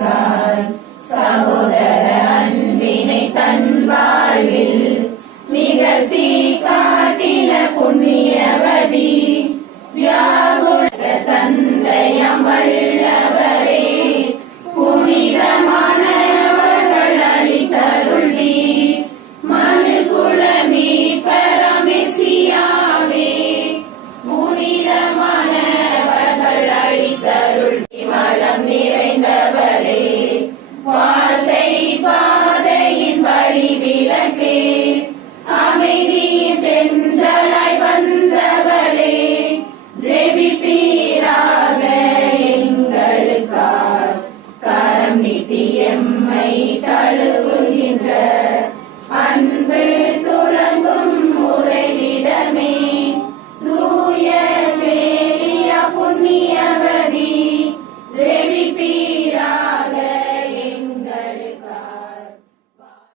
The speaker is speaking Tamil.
எங்களுக்காய் சகோதர அன்பினை தன் வாழ்வில் நிகழ்த்தி காட்டின புண்ணியவதி வியாகுல தந்தையம் வல்லவரே புனிதமானவர்கள் அளித்தருள்வி மனுகுல மீட்பரமெசியாவே புனிதமானவர்கள் அளித்தருள்வி மலம் நிறைந்தவரே வாழ்க்கை பாதையின் வழி விளக்கே அமைதி தென்றலாய் வந்தவளே ஜெபிப்பீராக எங்களுக்காய் கரம் நீட்டி எம்மை தழுவ